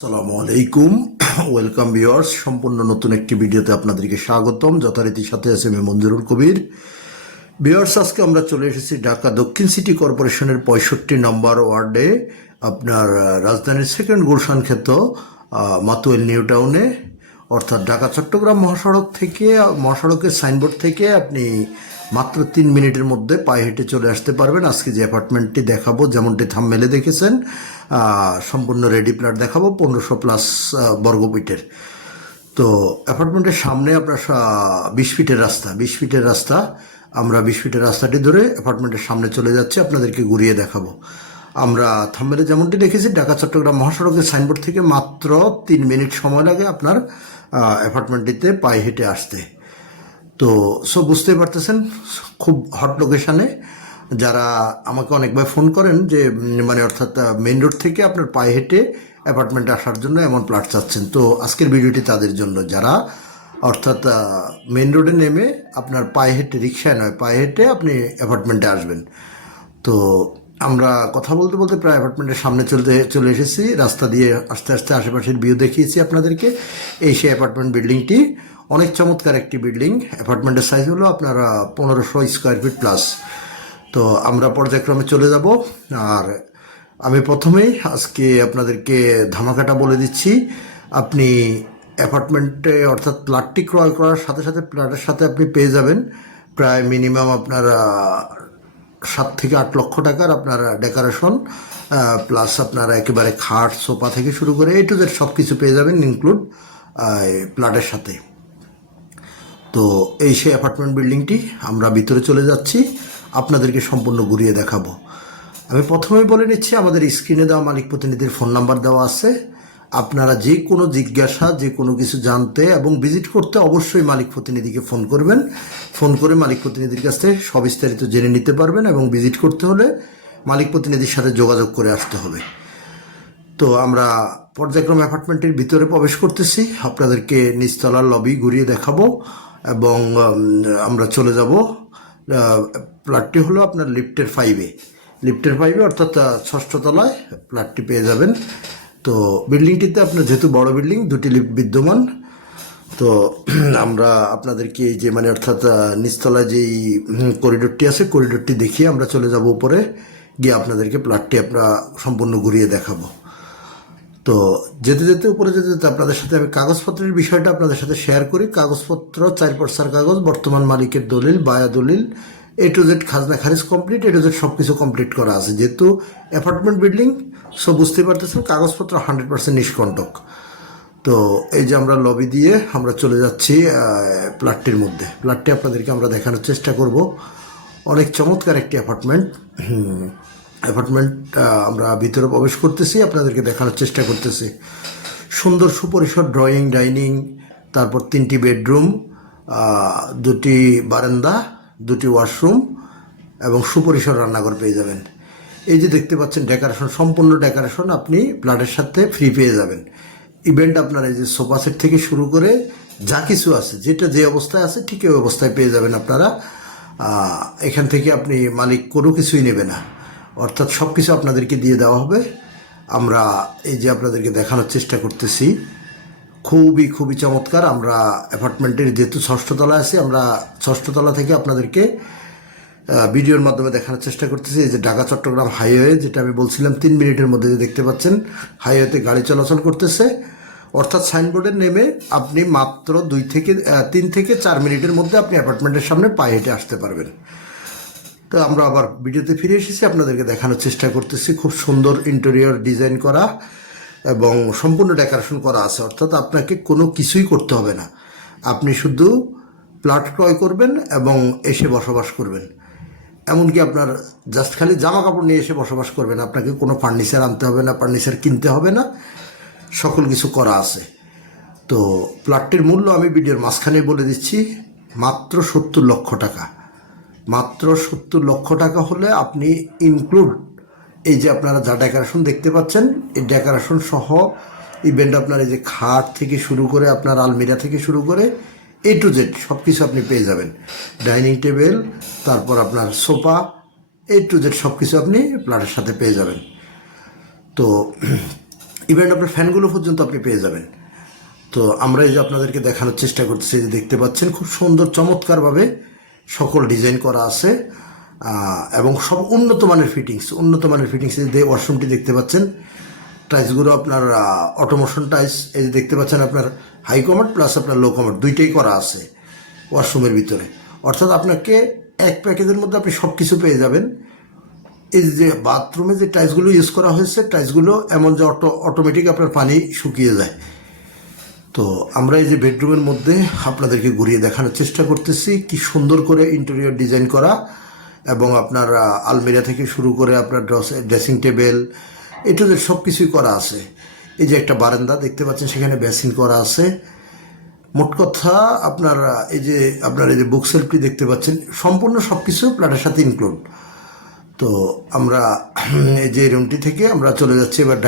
আসসালামু আলাইকুম। Welcome viewers, সম্পূর্ণ নতুন একটি ভিডিওতে আপনাদেরকে স্বাগতম। যথারীতি সাথে আছে আমি মঞ্জুরুল কবির। ভিউয়ার্স, আজকে আমরা চলে এসেছি ঢাকা দক্ষিণ সিটি কর্পোরেশনের 65 নম্বর ওয়ার্ডে, আপনার রাজধানীর সেকেন্ড গুলশান খ্যাত মাতুয়েল নিউ টাউনে, অর্থাৎ ঢাকা চট্টগ্রাম মহাসড়কের সাইনবোর্ড থেকে আপনি মাত্র 3 মিনিটের মধ্যে পায়ে হেঁটে চলে আসতে পারবেন। আজকে যে অ্যাপার্টমেন্টটি দেখাবো, যেমনটি থাম্বনেলে দেখেছেন, সম্পূর্ণ রেডি প্লট দেখাবো 1500+ বর্গফিটের। তো অ্যাপার্টমেন্টের সামনে আপনার 20 ফিটের রাস্তা। আমরা 20 ফিটের রাস্তাটি ধরে অ্যাপার্টমেন্টের সামনে চলে যাচ্ছি, আপনাদেরকে ঘুরিয়ে দেখাবো। আমরা থাম্বনেলে যেমনটি দেখেছি, ঢাকা চট্টগ্রাম মহাসড়কের সাইনবোর্ড থেকে মাত্র 3 মিনিট সময় লাগে আপনার অ্যাপার্টমেন্টটিতে পায়ে হেঁটে আসতে। তো বুঝতেই পারতেছেন, খুব হট লোকেশানে। যারা আমাকে অনেকবার ফোন করেন যে অর্থাৎ মেইন রোড থেকে আপনার পায়ে হেঁটে অ্যাপার্টমেন্টে আসার জন্য এমন প্লট চাচ্ছেন, তো আজকের ভিডিওটি তাদের জন্য, যারা অর্থাৎ মেইন রোডে নেমে আপনার পায়ে হেঁটে, রিক্সায় নয়, পায়ে হেঁটে আপনি অ্যাপার্টমেন্টে আসবেন। তো আমরা কথা বলতে বলতে প্রায় অ্যাপার্টমেন্টের সামনে চলে এসেছি। রাস্তা দিয়ে আস্তে আস্তে আশেপাশের ভিউ দেখিয়েছি আপনাদেরকে। এই সেই অ্যাপার্টমেন্ট বিল্ডিংটি, অনেক চমৎকার একটি বিল্ডিং। অ্যাপার্টমেন্টের সাইজ হলো আপনার 1500 স্কোয়ার ফিট প্লাস। তো আমরা পর্যায়ক্রমে চলে যাব। আর আমি প্রথমেই আজকে আপনাদেরকে ধামাকাটা বলে দিচ্ছি। আপনি অ্যাপার্টমেন্টে অর্থাৎ প্লটটি ক্রয় করার সাথে সাথে প্লটের সাথে আপনি পেয়ে যাবেন প্রায় মিনিমাম আপনার 7 থেকে 8 লক্ষ টাকার আপনার ডেকোরেশন, প্লাস আপনারা একেবারে খাট, সোফা থেকে শুরু করে A to Z সব কিছু পেয়ে যাবেন ইনক্লুড প্লটের সাথে। তো এই সেই অ্যাপার্টমেন্ট বিল্ডিংটি, আমরা ভিতরে চলে যাচ্ছি, আপনাদেরকে সম্পূর্ণ ঘুরিয়ে দেখাবো। আমি প্রথমেই বলে নিচ্ছি, আমাদের স্ক্রিনে দেওয়া মালিক প্রতিনিধির ফোন নাম্বার দেওয়া আছে। আপনারা যে কোনো জিজ্ঞাসা, যে কোনো কিছু জানতে এবং ভিজিট করতে অবশ্যই মালিক প্রতিনিধিকে ফোন করবেন। ফোন করে মালিক প্রতিনিধির কাছ থেকে সবিস্তারিত জেনে নিতে পারবেন, এবং ভিজিট করতে হলে মালিক প্রতিনিধির সাথে যোগাযোগ করে আসতে হবে। তো আমরা পর্যায়ক্রমে অ্যাপার্টমেন্টের ভিতরে প্রবেশ করতেছি, আপনাদেরকে নিচতলার লবি ঘুরিয়ে দেখাবো, এবং আমরা চলে যাব। প্লটটি হলো আপনার লিফটের 5-এ অর্থাৎ 6ষ্ঠ তলায় প্লটটি পেয়ে যাবেন। তো বিল্ডিংটিতে আপনার যেহেতু বড় বিল্ডিং, 2টি লিফট বিদ্যমান। তো আমরা আপনাদেরকে এই যে অর্থাৎ নিচতলায় যেই করিডোরটি আছে, করিডোরটি দেখিয়ে আমরা চলে যাব উপরে, গিয়ে আপনাদেরকে প্লটটি আমরা সম্পূর্ণ ঘুরিয়ে দেখাবো। তো যেতে যেতে উপরে যেতে যেতে আপনাদের সাথে আমি কাগজপত্রের বিষয়টা আপনাদের সাথে শেয়ার করি। কাগজপত্র 4 পর্সার কাগজ, বর্তমান মালিকের দলিল, বায়া দলিল, A to Z খাজনা খারিজ কমপ্লিট, A to Z সব কিছু কমপ্লিট করা আছে। যেহেতু অ্যাপার্টমেন্ট বিল্ডিং, বুঝতে পারতেছেন কাগজপত্র 100% নিষ্কণ্টক। তো এই যে আমরা লবি দিয়ে আমরা চলে যাচ্ছি প্লটটির মধ্যে। প্লটটি আপনাদেরকে আমরা দেখানোর চেষ্টা করব। অনেক চমৎকার একটি অ্যাপার্টমেন্ট। আমরা ভিতরে প্রবেশ করতেছি, আপনাদেরকে দেখানোর চেষ্টা করতেছি। সুন্দর সুপরিসর ড্রয়িং, ডাইনিং, তারপর 3টি বেডরুম, 2টি বারান্দা, 2টি ওয়াশরুম এবং সুপরিসর রান্নাঘর পেয়ে যাবেন। এই যে দেখতে পাচ্ছেন ডেকোরেশন, সম্পূর্ণ ডেকোরেশন আপনি প্লটের সাথে ফ্রি পেয়ে যাবেন। ইভেন্ট আপনার এই যে সোফা সেট থেকে শুরু করে যা কিছু আছে, যেটা যে অবস্থায় আছে ঠিক ওই অবস্থায় পেয়ে যাবেন আপনারা। এখান থেকে আপনি মালিক কোনো কিছুই নেবে না, অর্থাৎ সব কিছু আপনাদেরকে দিয়ে দেওয়া হবে। আমরা এই যে আপনাদেরকে দেখানোর চেষ্টা করতেছি, খুবই চমৎকার। আমরা অ্যাপার্টমেন্টের যেহেতু 6ষ্ঠ তলায় আছি, আমরা 6ষ্ঠ তলা থেকে আপনাদেরকে ভিডিওর মাধ্যমে দেখানোর চেষ্টা করতেছি। এই যে ঢাকা চট্টগ্রাম হাইওয়ে, যেটা আমি বলছিলাম 3 মিনিটের মধ্যে, যে দেখতে পাচ্ছেন হাইওয়েতে গাড়ি চলাচল করতেছে, অর্থাৎ সাইনবোর্ডে নেমে আপনি মাত্র 3 থেকে 4 মিনিটের মধ্যে আপনি অ্যাপার্টমেন্টের সামনে পায়ে হেঁটে আসতে পারবেন। তো আমরা আবার ভিডিওতে ফিরে এসেছি, আপনাদেরকে দেখানোর চেষ্টা করতেছি। খুব সুন্দর ইন্টেরিয়র ডিজাইন করা এবং সম্পূর্ণ ডেকোরেশন করা আছে, অর্থাৎ আপনাকে কোনো কিছুই করতে হবে না। আপনি শুধু প্লট ক্রয় করবেন এবং এসে বসবাস করবেন। এমনকি আপনার জাস্ট খালি জামা কাপড় নিয়ে এসে বসবাস করবেন, আপনাকে কোনো ফার্নিচার আনতে হবে না, ফার্নিচার কিনতে হবে না, সকল কিছু করা আছে। তো প্লটটির মূল্য আমি ভিডিওর মাঝখানে বলে দিচ্ছি, মাত্র 70 লক্ষ টাকা। মাত্র 70 লক্ষ টাকা হলে আপনি ইনক্লুড এই যে আপনারা যা ডেকোরেশন দেখতে পাচ্ছেন, এই ডেকোরেশন সহ ইভেন্ট আপনার এই যে খাট থেকে শুরু করে আপনার আলমিরা থেকে শুরু করে A to Z সব কিছু আপনি পেয়ে যাবেন। ডাইনিং টেবিল, তারপর আপনার সোফা, A to Z সব কিছু আপনি প্লটের সাথে পেয়ে যাবেন। তো ইভেন আপনার ফ্যানগুলো পর্যন্ত আপনি পেয়ে যাবেন। তো আমরা এই যে আপনাদেরকে দেখানোর চেষ্টা করতেছি, যে দেখতে পাচ্ছেন খুব সুন্দর চমৎকারভাবে সকল ডিজাইন করা আছে এবং সব উন্নত মানের ফিটিংস। যে ওয়াশরুমটি দেখতে পাচ্ছেন, টাইলসগুলো আপনার অটোমোশন টাইলস। এই যে দেখতে পাচ্ছেন আপনার হাই কমার্ড প্লাস আপনার লো কমার্ড দুইটাই করা আছে ওয়াশরুমের ভিতরে। অর্থাৎ আপনাকে এক প্যাকেজের মধ্যে আপনি সব কিছু পেয়ে যাবেন। এই যে বাথরুমে যে টাইলসগুলো ইউজ করা হয়েছে, টাইলসগুলো এমন যে অটোমেটিক আপনার পানি শুকিয়ে যায়। তো আমরা এই যে বেডরুমের মধ্যে আপনাদেরকে ঘুরিয়ে দেখানোর চেষ্টা করতেছি কি সুন্দর করে ইন্টেরিয়র ডিজাইন করা, এবং আপনার আলমিরা থেকে শুরু করে আপনার ড্রেসিং টেবিল এটা যে সব কিছুই করা আছে। এই যে একটা বারান্দা দেখতে পাচ্ছেন, সেখানে বেসিন করা আছে। মোট কথা আপনার এই যে বুক সেলফটি দেখতে পাচ্ছেন, সম্পূর্ণ সব কিছু ফ্ল্যাটের সাথে ইনক্লুড। তো আমরা এই যে রুমটি থেকে আমরা চলে যাচ্ছি এবার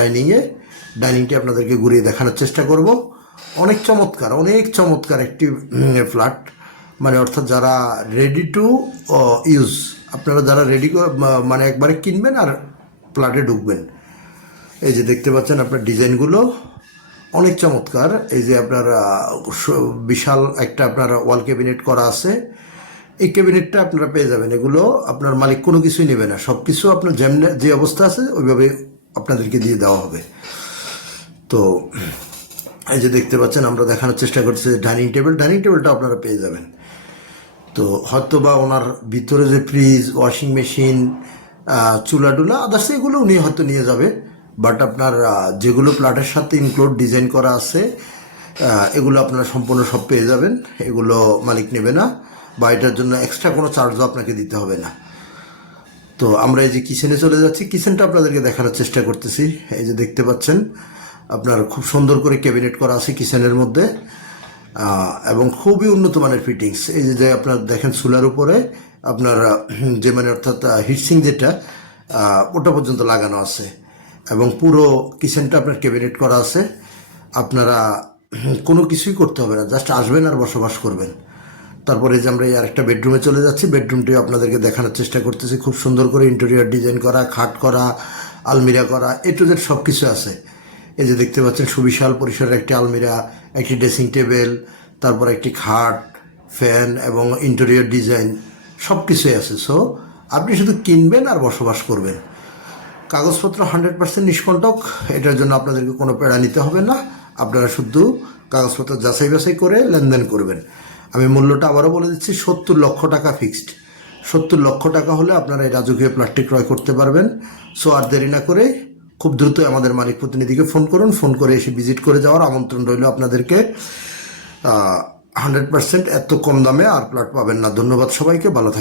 ডাইনিংটি আপনাদেরকে ঘুরিয়ে দেখানোর চেষ্টা করব। অনেক চমৎকার একটি ফ্ল্যাট, মানে অর্থাৎ যারা রেডি টু ইউজ, আপনারা যারা মানে একবারে কিনবেন আর ফ্ল্যাটে ঢুকবেন। এই যে দেখতে পাচ্ছেন আপনার ডিজাইনগুলো অনেক চমৎকার। এই যে আপনার বিশাল একটা আপনার ওয়াল ক্যাবিনেট করা আছে। এই ক্যাবিনেটটা আপনারা পেয়ে যাবেন। এগুলো আপনার মালিক কোনো কিছুই নেবে না, সব কিছু আপনার যে অবস্থা আছে ওইভাবে আপনাদেরকে দিয়ে দেওয়া হবে। তো এই যে দেখতে পাচ্ছেন আমরা দেখানোর চেষ্টা করছি ডাইনিং টেবিলটা আপনারা পেয়ে যাবেন। তো হয়তো বা ওনার ভিতরে যে ফ্রিজ, ওয়াশিং মেশিন, চুলা টুলা আদার্স এগুলো উনি হয়তো নিয়ে যাবে, বাট আপনার যেগুলো প্লাটের সাথে ইনক্লুড ডিজাইন করা আছে এগুলো আপনারা সম্পূর্ণ সব পেয়ে যাবেন। এগুলো মালিক নেবে না, বা এটার জন্য এক্সট্রা কোনো চার্জও আপনাকে দিতে হবে না। তো আমরা এই যে কিচেনে চলে যাচ্ছি, কিচেনটা আপনাদেরকে দেখানোর চেষ্টা করতেছি। এই যে দেখতে পাচ্ছেন আপনার খুব সুন্দর করে ক্যাবিনেট করা আছে কিচেনের মধ্যে, এবং খুবই উন্নত মানের ফিটিংস। এই যে আপনার দেখেন চুলার উপরে আপনার যে মানে অর্থাৎ হিটসিং যেটা ওটা পর্যন্ত লাগানো আছে, এবং পুরো কিচেনটা আপনার ক্যাবিনেট করা আছে। আপনারা কোনো কিছুই করতে হবে না, জাস্ট আসবেন আর বসবাস করবেন। তারপরে যে আমরা এই আরেকটা বেডরুমে চলে যাচ্ছি, বেডরুমটি আপনাদেরকে দেখানোর চেষ্টা করতেছি। খুব সুন্দর করে ইন্টেরিয়র ডিজাইন করা, খাট করা, আলমিরা করা, এ টু জেড সব কিছু আছে। এই যে দেখতে পাচ্ছেন সুবিশাল পরিসরের একটি আলমিরা, একটি ড্রেসিং টেবিল, তারপর একটি খাট, ফ্যান এবং ইন্টেরিয়র ডিজাইন সব কিছুই আছে। সো আপনি শুধু কিনবেন আর বসবাস করবেন। কাগজপত্র 100% নিষ্কণ্টক, এটার জন্য আপনাদেরকে কোনো পেড়া নিতে হবে না। আপনারা শুধু কাগজপত্র যাচাই বাছাই করে লেনদেন করবেন। আমি মূল্যটা আবারও বলে দিচ্ছি, 70 লক্ষ টাকা ফিক্সড। 70 লক্ষ টাকা হলে আপনারা এই রাজকীয় প্লটটি ক্রয় করতে পারবেন। সো আর দেরি না করে খুব দ্রুত আমাদের মালিক প্রতিনিধিকে ফোন করুন, ফোন করে এসে ভিজিট করে যাওয়ার আমন্ত্রণ রইল আপনাদেরকে। 100% এত কম দামে আর প্লট পাবেন না। ধন্যবাদ সবাইকে, ভালো থাকবেন।